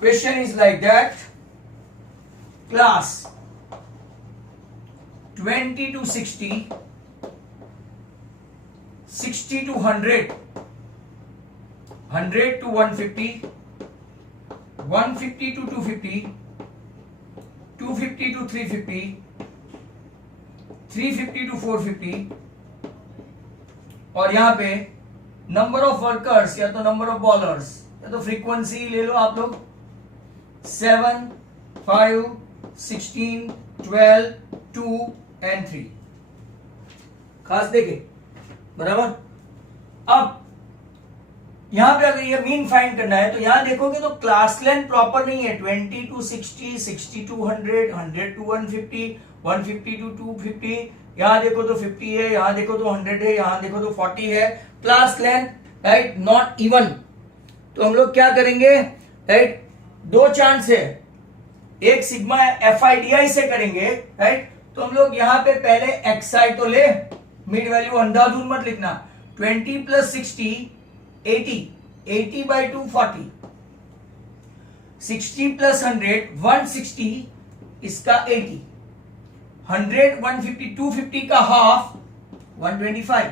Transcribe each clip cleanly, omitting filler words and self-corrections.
Question is like that. Class 20 to 60, 60 to 100, 100 to 150, 150 to 250, 250 to 350, 350 to 450, और यहां पे number of workers या तो नंबर ऑफ बॉलर्स या तो फ्रीक्वेंसी ले लो आप लोग 7, 5, 16, 12, 2 एंड 3 खास देखे बराबर। अब यहां पे अगर ये मीन फाइंड करना है तो यहां देखोगे तो क्लास लेंथ प्रॉपर नहीं है। 20 टू 60, 60 टू 100, 100 टू 150, 150 टू 250, यहां देखो तो 50 है, यहां देखो तो 100 है, यहां देखो तो 40 है। Class length right not even. तो हम लोग क्या करेंगे राइट, दो चांस है, एक सिग्मा FIDI से करेंगे राइट। तो हम लोग यहां पे पहले XI तो ले, मिड वैल्यू अंधाधुन मत लिखना। 20 प्लस 60 80, 80 by 2 40, 60 प्लस 100 160, इसका 80, 100 150 250 का हाफ 125,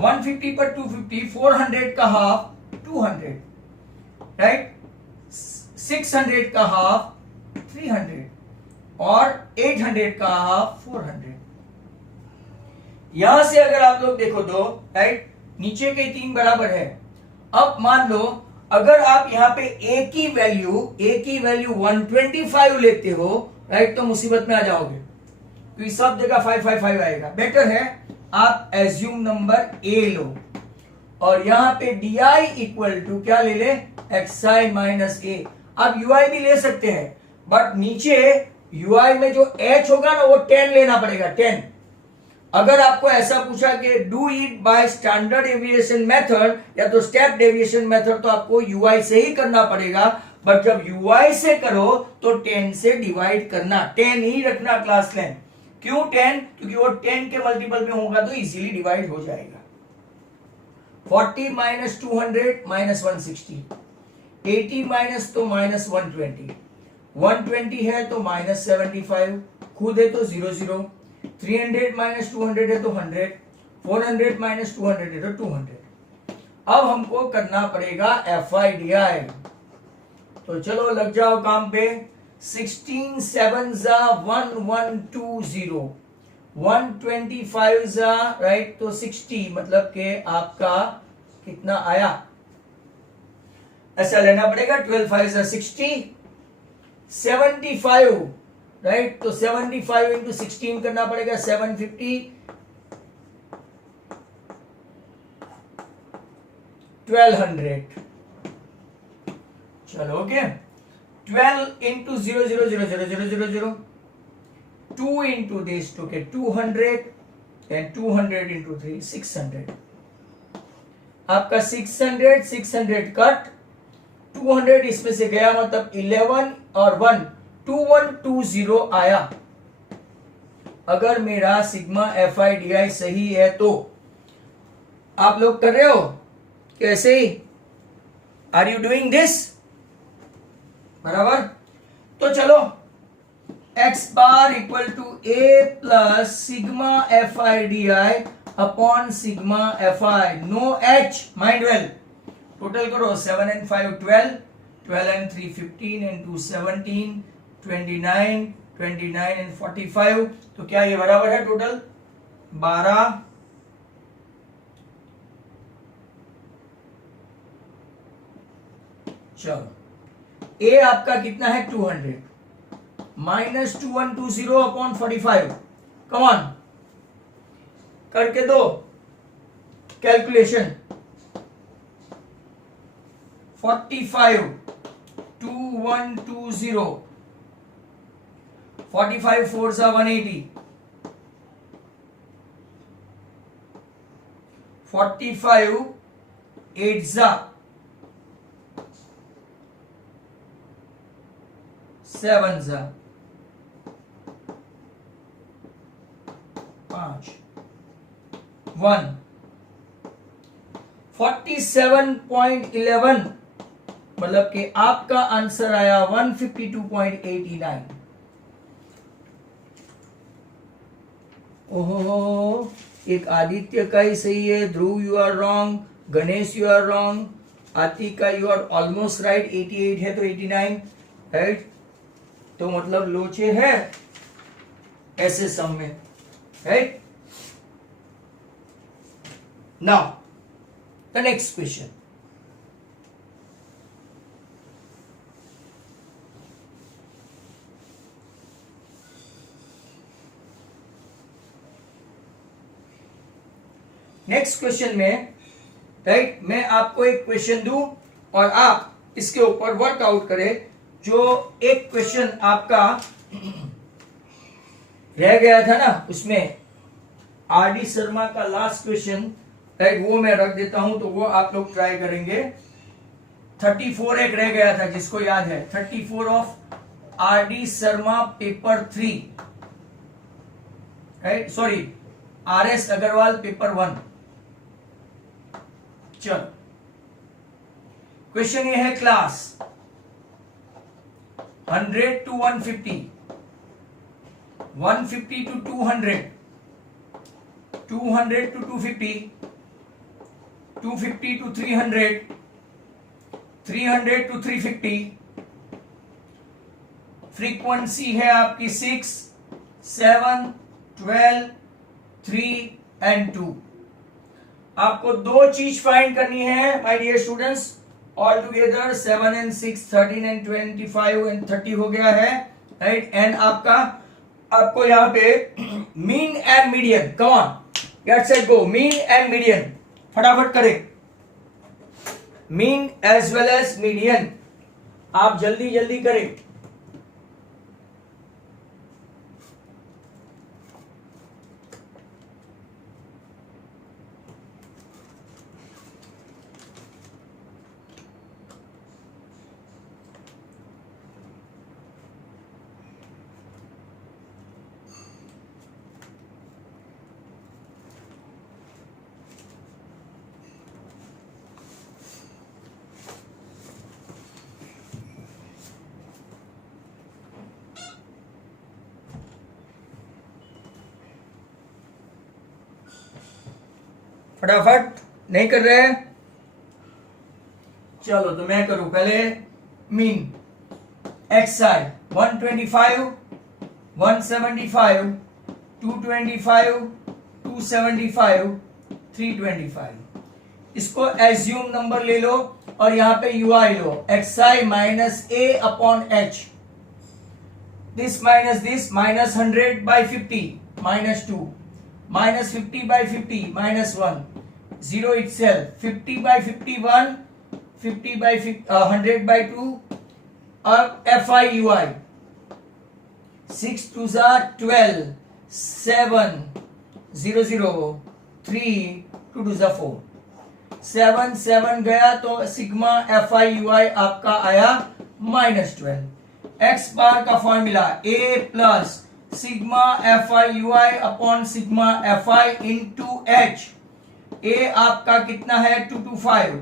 150 पर 250 400 का हाफ 200 राइट, 600 का हाफ 300 और 800 का हाफ 400। यहां से अगर आप लोग देखो तो राइट नीचे के तीन बराबर है। अब मान लो अगर आप यहां पे ए की वैल्यू 125 लेते हो राइट तो मुसीबत में आ जाओगे, क्योंकि सब जगह 555 आएगा। बेटर है आप एज्यूम नंबर ए लो और यहां पे DI इक्वल टू क्या ले ले, XI माइनस ए। अब UI भी ले सकते हैं बट नीचे UI में जो H होगा ना वो 10 लेना पड़ेगा, 10। अगर आपको ऐसा पूछा कि do it by standard deviation method या तो स्टेप डेविएशन मेथड, तो आपको UI से ही करना पड़ेगा। बट जब UI से करो तो 10 से डिवाइड करना, 10 ही रखना क्लास लेंथ। क्यों 10? क्योंकि वो 10 के मल्टीपल में होगा तो इजीली डिवाइड हो जाएगा। 40 माइनस 200 माइनस 160, 80 माइनस तो माइनस 120, 120 है तो माइनस 75, खुद है तो 0 0, 300 माइनस 200 है तो 100, 400 माइनस 200 है तो 200। अब हमको करना पड़ेगा FIDI। तो चलो लग जाओ काम पे। 16 7 जा 1120, 125 जा राइट तो 60, मतलब के आपका कितना आया, ऐसा लेना पड़ेगा। 12 5 जा 60, 75 राइट तो 75 इंटू 16 करना पड़ेगा 750, 1200। चलो okay, 12 into 0 0 0 0 0 0 0, 2 into this two के 200 एंड 200 इंटू 3 600। आपका 600 कट, 200 इसमें से गया, मतलब 11 और 1 2120 आया। अगर मेरा सिग्मा FIDI सही है तो आप लोग कर रहे हो कैसे ही, आर यू डूइंग दिस बराबर। तो चलो x bar equal to A plus sigma FIDI upon sigma FI, no H, mind well. Total करो 7 and 5 12, 12 and 3 15 and 2 17, 29, 29 and 45। तो क्या ये बराबर है टोटल 12। चलो ए आपका कितना है 200, माइनस 2120 अपॉन 45। कम ऑन करके दो कैलकुलेशन। 45 2120, 45 4 जा 180, 45 8 जा 7 जा 5 1, 47.11 मतलब कि आपका आंसर आया 152.89। ओहो, एक आदित्य का ही सही है, Dhruv you are wrong, Ganesh you are wrong, Atika you are almost right, 88 है तो 89 राइट। तो मतलब लोचे है ऐसे सम में, right. Now the next question. Next question में राइट मैं आपको एक क्वेश्चन दूं और आप इसके ऊपर वर्कआउट करें। जो एक क्वेश्चन आपका रह गया था ना, उसमें आर डी शर्मा का लास्ट क्वेश्चन राइट, वो मैं रख देता हूं तो वो आप लोग ट्राई करेंगे। 34 एक रह गया था जिसको याद है, 34 of R D Sharma paper 3 right, sorry R S Agarwal paper 1। चलो क्वेश्चन ये है, class 100 to 150, 150 to 200, 200 to 250, 250 to 300, 300 to 350। Frequency है आपकी 6, 7, 12, 3 एंड 2। आपको दो चीज फाइंड करनी है my dear students. All together 7 and 6, 13 and 25 and 30 हो गया है राइट। एंड आपको यहाँ पे mean and median, come on get set go, mean and median फटाफट करें। Mean as well as median आप जल्दी जल्दी करें। फटाफट नहीं कर रहे हैं, चलो तो मैं करूं पहले। Mean XI 125, 175, 225, 275, 325। इसको एज्यूम नंबर ले लो और यहां पे UI low, XI minus A upon H, this minus this, minus 100 by 50 minus 2, minus 50 by 50 minus 1, 0 itself, 50 by 51, 50 by 100 by 2, अब FIUI 6 2s are 12, 7 0 0 3 2 2s are 4, 7 7 गया तो सिग्मा FIUI आपका आया -12। एक्स बार का formula A plus sigma FIUI upon sigma FI into H। ए आपका कितना है 225,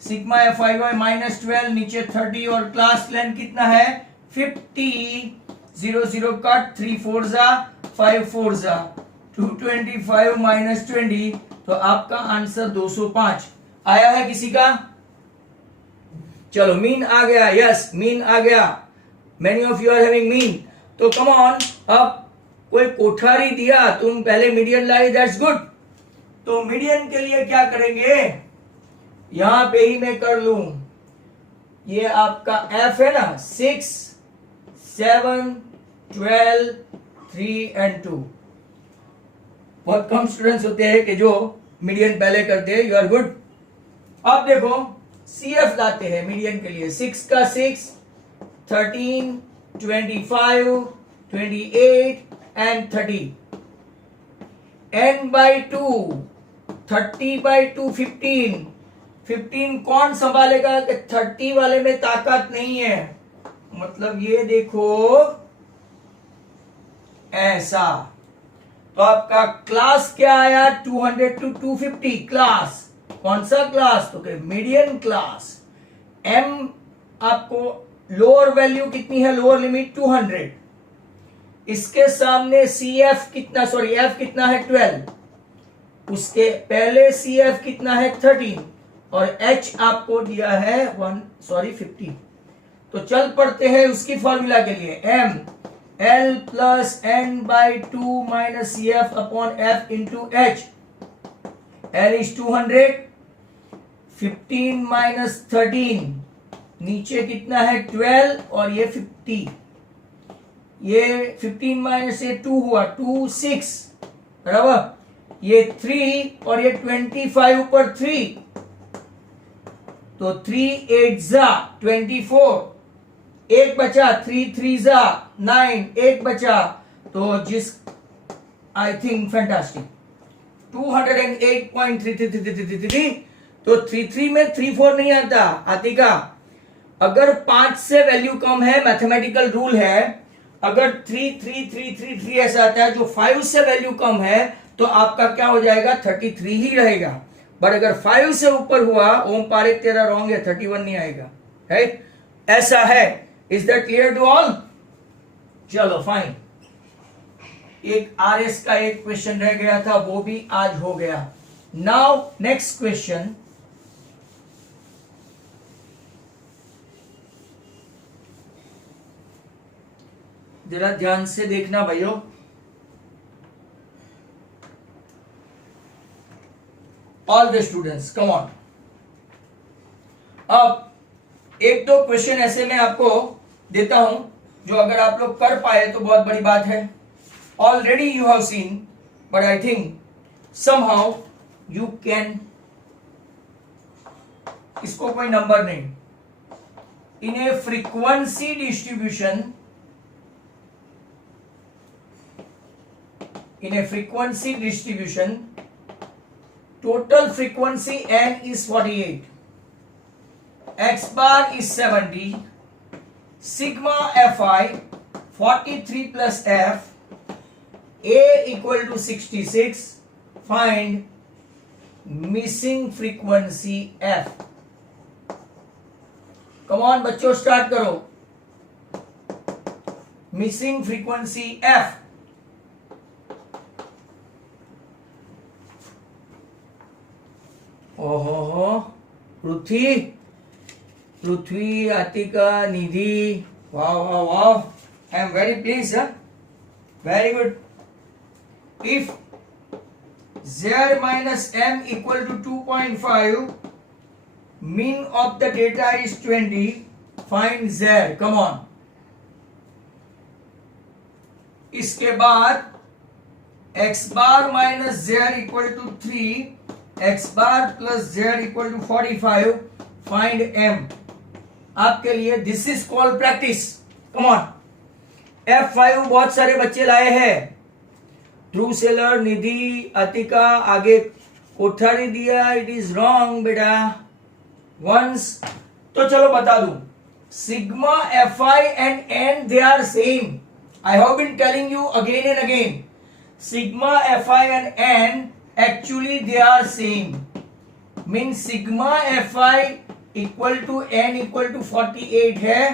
sigma FIUI -12, नीचे 30 और क्लास लेंथ कितना है 50, 0 0 कट, 3 4 जा 5 4 जा 225 माइनस 20, तो आपका आंसर 205 आया है किसी का। चलो मीन आ गया, यस मीन आ गया, many of you are having mean. तो कम ऑन, अब कोई कोठारी दिया, तुम पहले मीडियन लाई, दैट्स गुड। तो मीडियन के लिए क्या करेंगे, यहां पे ही मैं कर लूं, ये आपका एफ है ना, 6 7 12 3 एंड 2। बहुत कम स्टूडेंट्स होते हैं कि जो मीडियन पहले करते हैं, यू आर गुड। अब देखो सीएफ लाते हैं मीडियन के लिए, 6 का 6, 13 25 28 एंड 30, n by 2 30 by 2 15, 15 कौन संभालेगा कि 30 वाले में ताकत नहीं है, मतलब ये देखो ऐसा। तो आपका क्लास क्या आया 200 to 250, क्लास कौन सा क्लास, तो मीडियन क्लास। m आपको लोअर वैल्यू कितनी है, लोअर लिमिट 200, इसके सामने CF कितना, सॉरी F कितना है 12, उसके पहले CF कितना है 13 और H आपको दिया है 50। तो चल पड़ते हैं उसकी फॉर्मूला के लिए, M L plus N by 2 minus CF upon F into H। L is 200, 15 minus 13, नीचे कितना है 12 और ये 50, ये 15 माइनस से 2 हुआ 2 6 बराबर, ये 3 और ये 25 ऊपर 3, तो 3 8 जा 24, एक बचा, 3 3 जा 9, एक बचा, तो जिस आई थिंक फैंटास्टिक 208.33, तो 33 में 34 नहीं आता। आतिका, अगर 5 से वैल्यू कम है, मैथमेटिकल रूल है, अगर 33333 ऐसा आता है, जो 5 से वैल्यू कम है तो आपका क्या हो जाएगा 33 ही रहेगा। बट अगर 5 से ऊपर हुआ, ओम पारिक तेरा रॉन्ग है, 31 नहीं आएगा, राइट? ऐसा है। Is that clear to all? चलो फाइन। एक RS का एक क्वेश्चन रह गया था, वो भी आज हो गया। नाउ नेक्स्ट क्वेश्चन, जरा ध्यान से देखना भाइयों। All the students come on. अब एक दो क्वेश्चन ऐसे मैं आपको देता हूं जो अगर आप लोग कर पाए तो बहुत बड़ी बात है। Already you have seen, but I think somehow you can, इसको कोई नंबर नहीं, in a frequency distribution, in a frequency distribution, total frequency n is 48, x bar is 70, sigma fi 43 plus f, a equal to 66, find missing frequency f। come on बच्चों, start करो। missing frequency f, ओहो, पृथ्वी, आतिका, निधि, वाह वाह वाह, I am very please, very good. If z minus m equal to 2.5, mean of the data is 20, find z, come on। इसके बाद x bar minus z equal to 3, x bar plus z equal to 45, find m। आपके लिए this is called practice, come on. F5 बहुत सारे बच्चे लाए हैं, true seller, निधि, अतिका, आगे कोठारी दिया, इट इज रॉन्ग बेटा, वंस। तो चलो बता दूं, sigma Fi and n they are same, I have been telling you again and again, sigma Fi and n actually they are same, means sigma Fi equal to n equal to 48 है,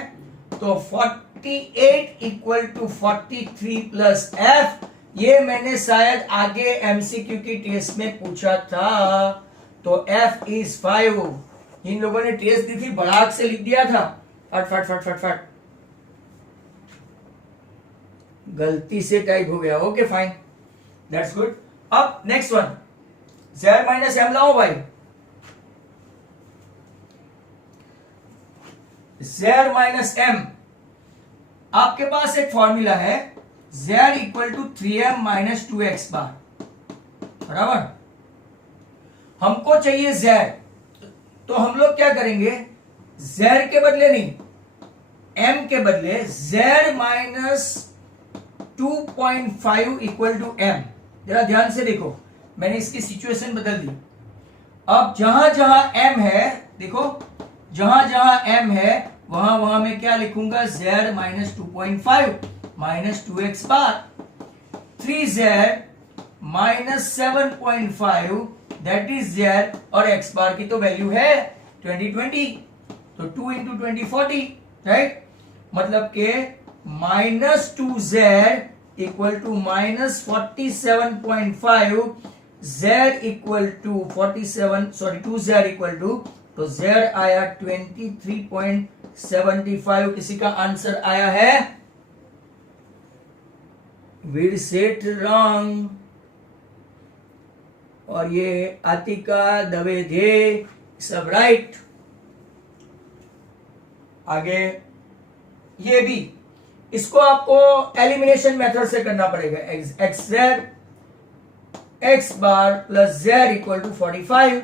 तो 48 equal to 43 plus f, ये मैंने शायद आगे MCQ की test में पूछा था, तो f is 5। इन लोगों ने टेस्ट दी थी, बड़ाक से लिख दिया था, फट फट फट फट फट, गलती से टाइप हो गया, ओके फाइन, दैट्स गुड। अब next one, z minus m लाओ भाई, z माइनस m, आपके पास एक फॉर्मूला है, z equal to 3m minus 2x bar, बराबर। हमको चाहिए z, तो हम लोग क्या करेंगे, z के बदले नहीं, m के बदले z minus 2.5 equal to m। जरा ध्यान से देखो, मैंने इसकी सिचुएशन बदल दी। अब जहां जहां m है, देखो जहां जहां m है वहां वहां मैं क्या लिखूंगा, z minus 2.5 minus 2x bar, 3z minus 7.5 that is z, और x बार की तो वैल्यू है 2020, तो 2 इंटू 20 40, राइट। मतलब के -2z equal to -47.5, z equal to 47, sorry 2z equal to, तो z आया 23.75। किसी का आंसर आया है? Veer set wrong. और ये आतिका दवे दे सब राइट। आगे ये भी, इसको आपको एलिमिनेशन मेथड से करना पड़ेगा। X bar plus Z equal to 45,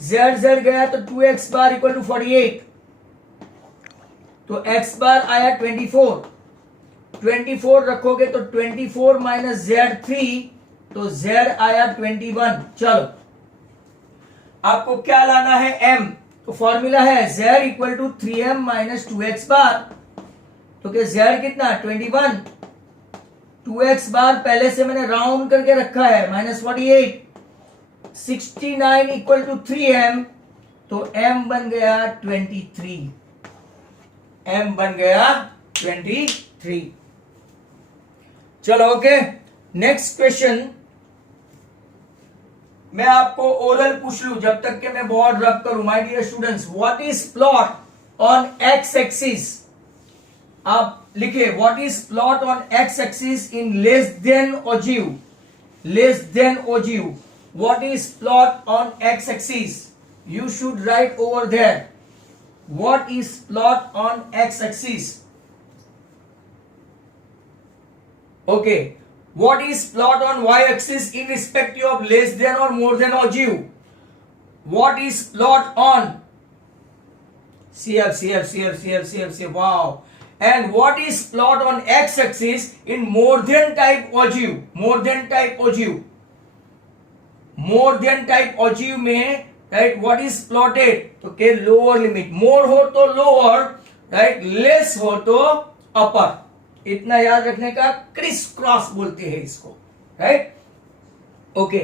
Z गया तो 2x बार इक्वल टू 48, तो x बार आया 24, 24 रखोगे तो 24 माइनस Z3, तो Z आया 21। चलो आपको क्या लाना है? m, तो फॉर्मूला है Z equal to 3m minus 2x bar, तो क्या Z कितना? 21, 2x बार पहले से मैंने राउंड करके रखा है माइनस 48, 69 इक्वल टू 3m, तो m बन गया 23, m बन गया 23। चलो ओके, नेक्स्ट क्वेश्चन। मैं आपको ओरल पूछ लूं जब तक कि मैं बोर्ड रब करूं। My dear students, what is plot on X axis? आप लिखे what is plot on X axis in less than ogive, less than ogive. What is plot on X axis? You should write over there what is plot on X axis. Okay, what is plot on y-axis irrespective of less than or more than ogive? What is plot on CF? Wow. And what is plot on x-axis in more than type ogive? More than type ogive. More than type ogive में, right, what is plotted? तो के lower limit, more हो तो lower, right, less हो तो upper। इतना याद रखने का, क्रिस क्रॉस बोलते हैं इसको, राइट। ओके,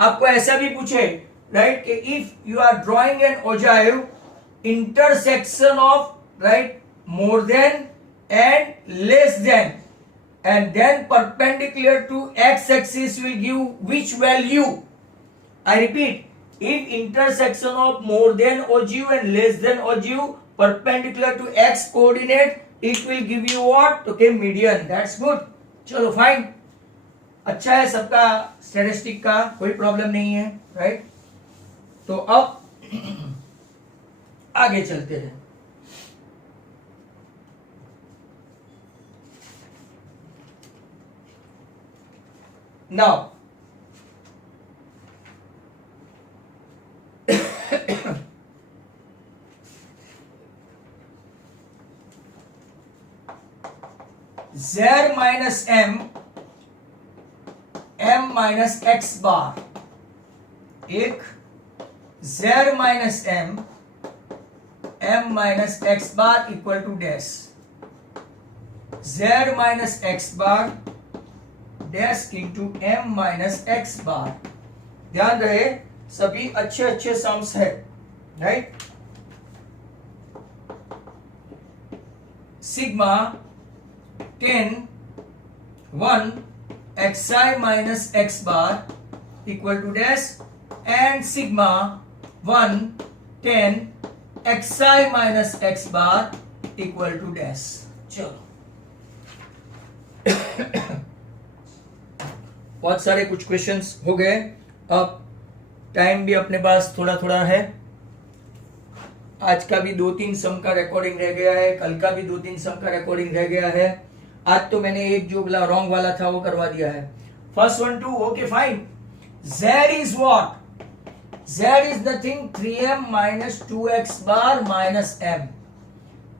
आपको ऐसा भी पूछे, राइट, कि if you are drawing an ogive intersection of, right, more than and less than, and then perpendicular to X axis will give which value? I repeat, if intersection of more than ogive and less than ogive perpendicular to x coordinate, it will give you what? Okay, median. That's good. चलो fine, अच्छा है सबका statistic का, कोई problem नहीं है, right. तो अब आगे चलते हैं। Now z minus m minus x bar, एक z minus m minus x bar equal to dash, z minus x bar dash into m minus x bar. ध्यान रहे सभी अच्छे अच्छे सम्स है, right. Sigma 10 1 xi minus x bar equal to dash and sigma 1 10 xi minus x bar equal to dash. चलो बहुत सारे कुछ क्वेश्चंस हो गए। अब टाइम भी अपने पास थोड़ा थोड़ा है। आज का भी 2-3 सम का रिकॉर्डिंग रह गया है, कल का भी 2-3 सम का रिकॉर्डिंग रह गया है। आज तो मैंने एक जो रॉन्ग वाला था वो करवा दिया है। First 1 2 okay fine. z is what? z is nothing 3m minus 2x bar minus m,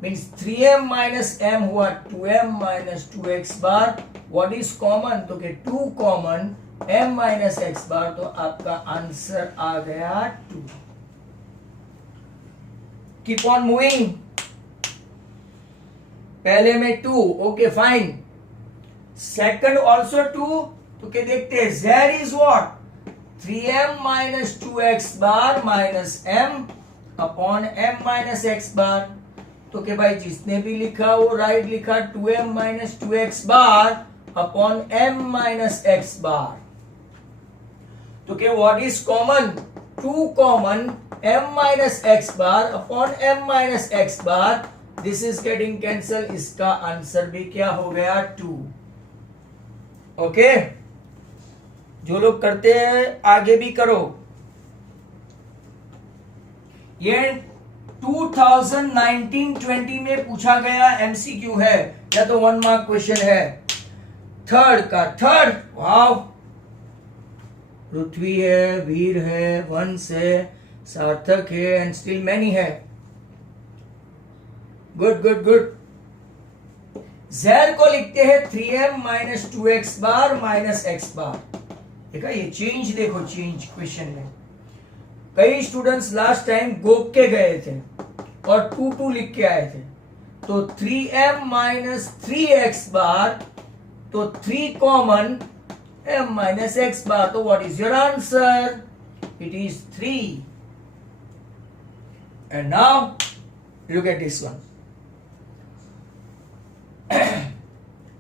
means 3m minus m हुआ 2m minus 2x bar. What is common? तो के 2 कॉमन m माइनस x बार, तो आपका आंसर आ गया 2। Keep on moving. पहले में 2 okay fine, second also 2, तो क्या देखते हैं z is what? 3m minus 2x bar minus m, upon m minus x bar. तो के भाई जिसने भी लिखा वो राइट लिखा, 2m minus 2x bar upon m minus x bar. तो क्या what is common? 2 common m minus x bar upon m minus x bar. This is getting cancel, इसका आंसर भी क्या हो गया? 2। ओके, जो लोग करते हैं आगे भी करो। ये 2019-20 में पूछा गया एमसीक्यू है या तो 1 मार्क क्वेश्चन है। थर्ड का थर्ड, वाव, पृथ्वी है, वीर है, वंश है, सार्थक है एंड स्टिल मैनी है। Good good good. जेर को लिखते हैं 3m minus 2x bar minus x बार। देखा ये चेंज, देखो चेंज क्वेश्चन में। कई स्टूडेंट्स लास्ट टाइम गोप के गए थे और 2 लिख के आए थे। तो 3m माइनस 3x बार, तो 3 कॉमन m माइनस x बार। तो what is your answer? It is 3। And now look at this one.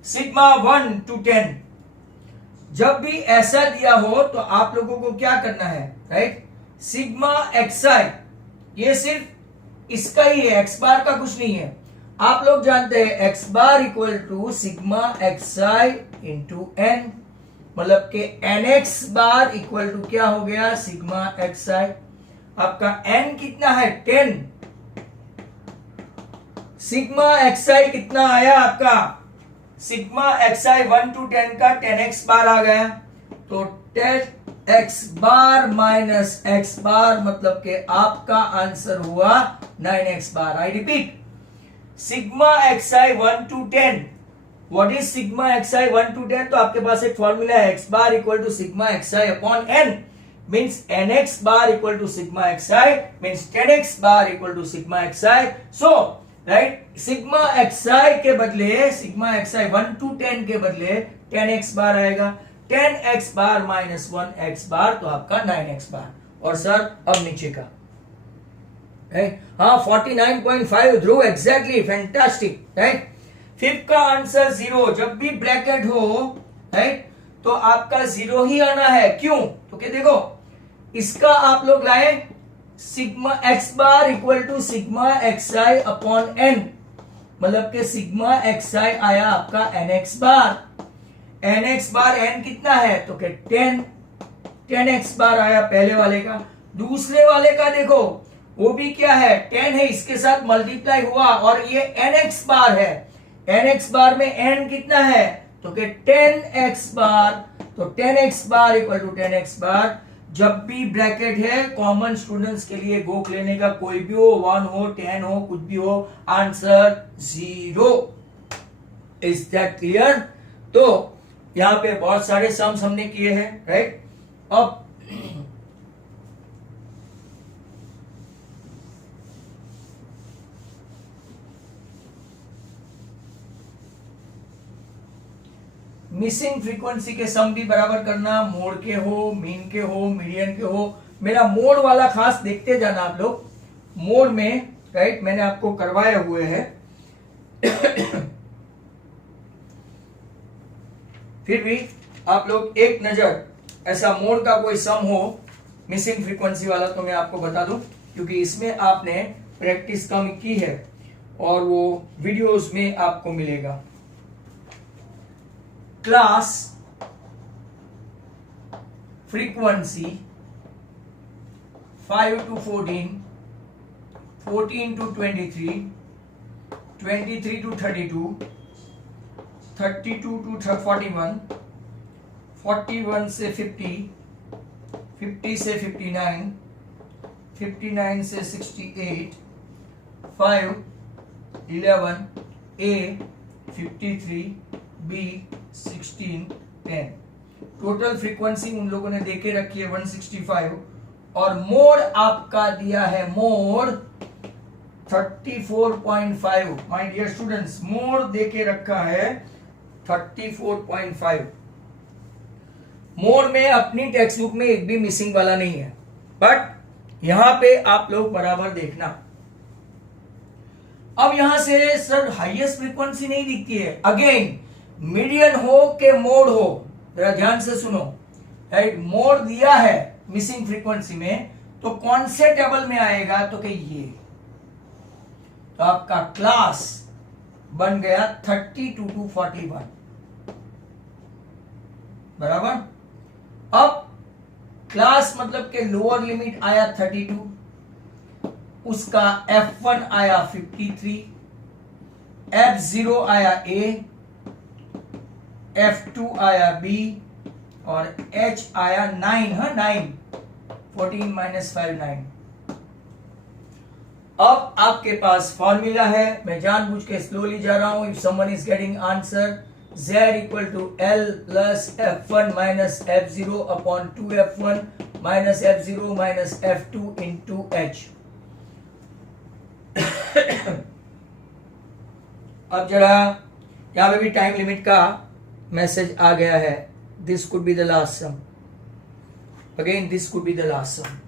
Sigma 1 to 10, जब भी ऐसा दिया हो तो आप लोगों को क्या करना है? राइट, सिग्मा एक्सआई, ये सिर्फ इसका ही है, एक्स बार का कुछ नहीं है। आप लोग जानते हैं X bar equal to sigma XI into N, मतलब कि N X bar equal to क्या हो गया? Sigma XI. आपका एन कितना है? 10। सिग्मा एक्सआई कितना आया आपका? सिग्मा एक्सआई 1 to 10 का 10x बार आ गया। तो 10x बार माइनस x बार, मतलब कि आपका आंसर हुआ 9x bar. I repeat, sigma XI 1 to 10, what is sigma XI 1 to 10? तो आपके पास एक फॉर्मूला है, x bar equal to sigma XI upon n, means nx bar equal to sigma XI, means 10x bar equal to sigma XI. So right, sigma XI के बदले, sigma XI 1 to 10 के बदले 10x बार आएगा। 10x बार minus 1x बार, तो आपका 9x बार। और sir अब नीचे का, हाँ 49.5 ध्रुव, एग्जैक्टली, फैंटास्टिक। राइट, फिफ्थ का आंसर 0। जब भी ब्रैकेट हो, राइट, तो आपका 0 ही आना है। क्यों? तो क्या देखो, इसका आप लोग लाए sigma X bar equal to sigma XI upon N, मतलब कि सिग्मा एक्सआई आया आपका N X bar. N X bar N कितना है? तो क्या 10 एक्स बार आया पहले वाले का। दूसरे वाले का देखो, वो भी क्या है? 10 है, इसके साथ मल्टीप्लाई हुआ और ये एन एक्स बार है। एन एक्स बार में एन कितना है? तो क्या 10 एक्स बार। तो 10 x bar equal to 10 x bar. जब भी ब्रैकेट है, कॉमन स्टूडेंट्स के लिए गोक लेने का, कोई भी हो, 1 हो 10 हो कुछ भी हो, आंसर 0। Is that clear? तो यहां पे बहुत सारे सम्स हमने किए हैं। राइट, अब मिसिंग फ्रीक्वेंसी के सम भी बराबर करना, मोड के हो, मीन के हो, मीडियन के हो। मेरा मोड वाला खास देखते जाना आप लोग। मोड में राइट मैंने आपको करवाए हुए हैं। फिर भी आप लोग एक नजर, ऐसा मोड का कोई सम हो मिसिंग फ्रीक्वेंसी वाला, तो मैं आपको बता दूं, क्योंकि इसमें आपने प्रैक्टिस कम की है और वो वीडियोस में आपको मिलेगा। Class frequency 5 to 14, 14 to 23, 23 to 32, 32 to 41, 41 से 50, 50 से 59, 59 से 68, 5, 11, A 53, B 16, 10। टोटल फ्रीक्वेंसी उन लोगों ने देके रखी है 165 और मोड आपका दिया है mode 34.5। My dear students, mode देके रखा है 34.5। मोड में अपनी टेक्स्ट बुक में एक भी मिसिंग वाला नहीं है, बट यहां पे आप लोग बराबर देखना। अब यहां से सर हाईएस्ट फ्रीक्वेंसी नहीं दिखती है। अगेन मीडियन हो के मोड हो, जरा ध्यान से सुनो, राइट। मोड दिया है मिसिंग फ्रीक्वेंसी में, तो कौन से टेबल में आएगा, तो कि ये, तो आपका क्लास बन गया 32 to 41, बराबर। अब क्लास मतलब के लोअर लिमिट आया 32, उसका F1 आया 53, F0 आया A, F2 आया B और H आया 9, हाँ 9, 14 - 5 9। अब आपके पास फॉर्मूला है, मैं जानबूझ के स्लोली जा रहा हूं। If someone is getting answer, Z = L + F1 - F0 upon 2F1 - F0 - F2 into H। अब जरा यहां पे भी टाइम लिमिट का मैसेज आ गया है। This could be the last sum, again this could be the last sum.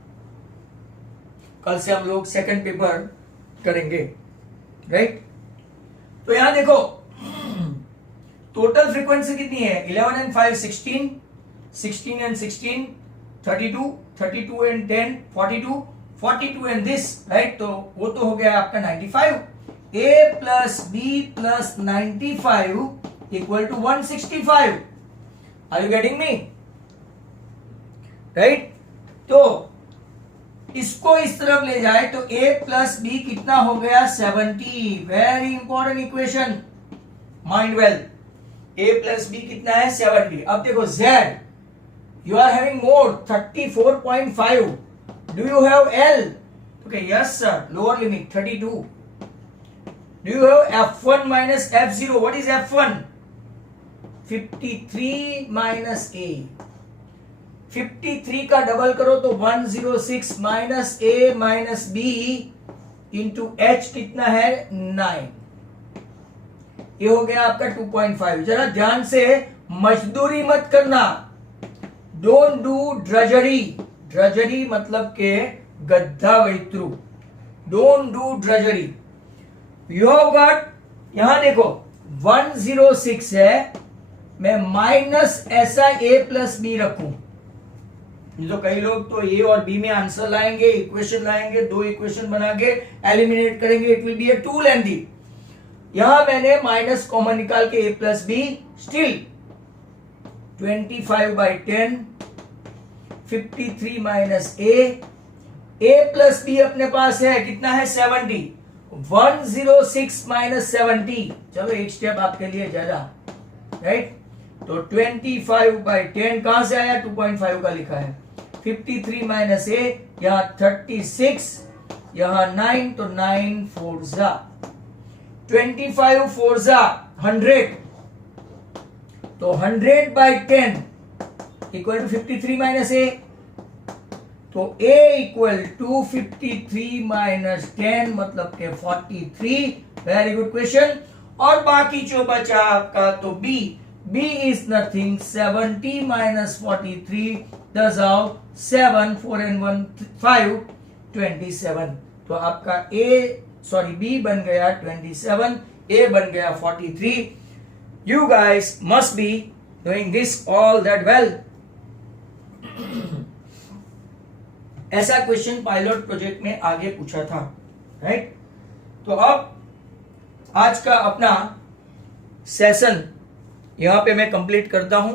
कल से हम लोग सेकंड पेपर करेंगे, राइट। तो यहां देखो टोटल फ्रीक्वेंसी कितनी है, 11 and 5 16, 16 and 16 32, 32 and 10 42, 42 and this, right. तो वो तो हो गया आपका 95। A + B + 95 = 165। Are you getting me, right. तो इसको इस तरफ ले जाए तो A + B कितना हो गया, 70। Very important equation, mind well. A + B कितना है, 70। अब देखो Z, you are having mode 34.5, do you have L, okay yes sir, lower limit 32। Do you have F1 - F0, what is F1, 53 - A। 53 का double करो तो 106 - A - B into H कितना है, 9। ये हो गया आपका 2.5। जरा ध्यान से, मजदूरी मत करना, डोंट डू ड्रजरी। ड्रजरी मतलब के गद्दा वैत्रु, don't do drudgery. You have got, यहां देखो 106 है, मैं माइनस ऐसा A + B रखूं, तो कई लोग तो A और B में आंसर लाएंगे, इक्वेशन लाएंगे, 2 इक्वेशन बना के एलिमिनेट करेंगे, it will be a too lengthy. यहां मैंने माइनस कॉमन निकाल के A + B, still 25/10, 53 - A + B अपने पास है, कितना है, 70। 106 - 70, चलो एक स्टेप आपके लिए ज्यादा, राइट। तो 25/10 कहां से आया, 2.5 का लिखा है। 53 - A, यहां 36, यहां 9, तो 9 4 जा 25 4 जा 100, तो 100/10 = 53 - A, तो A = 53 - 10 मतलब के 43। Very good question. और बाकी जो बचा आपका, तो B is nothing, 70 - 43 does out 7, 4 and 1 5, 27। तो आपका B बन गया 27, A बन गया 43। You guys must be doing this all that well। ऐसा क्वेश्चन पायलट प्रोजेक्ट में आगे पूछा था, राइट। तो अब आज का अपना सेशन यहां पे मैं कंप्लीट करता हूं।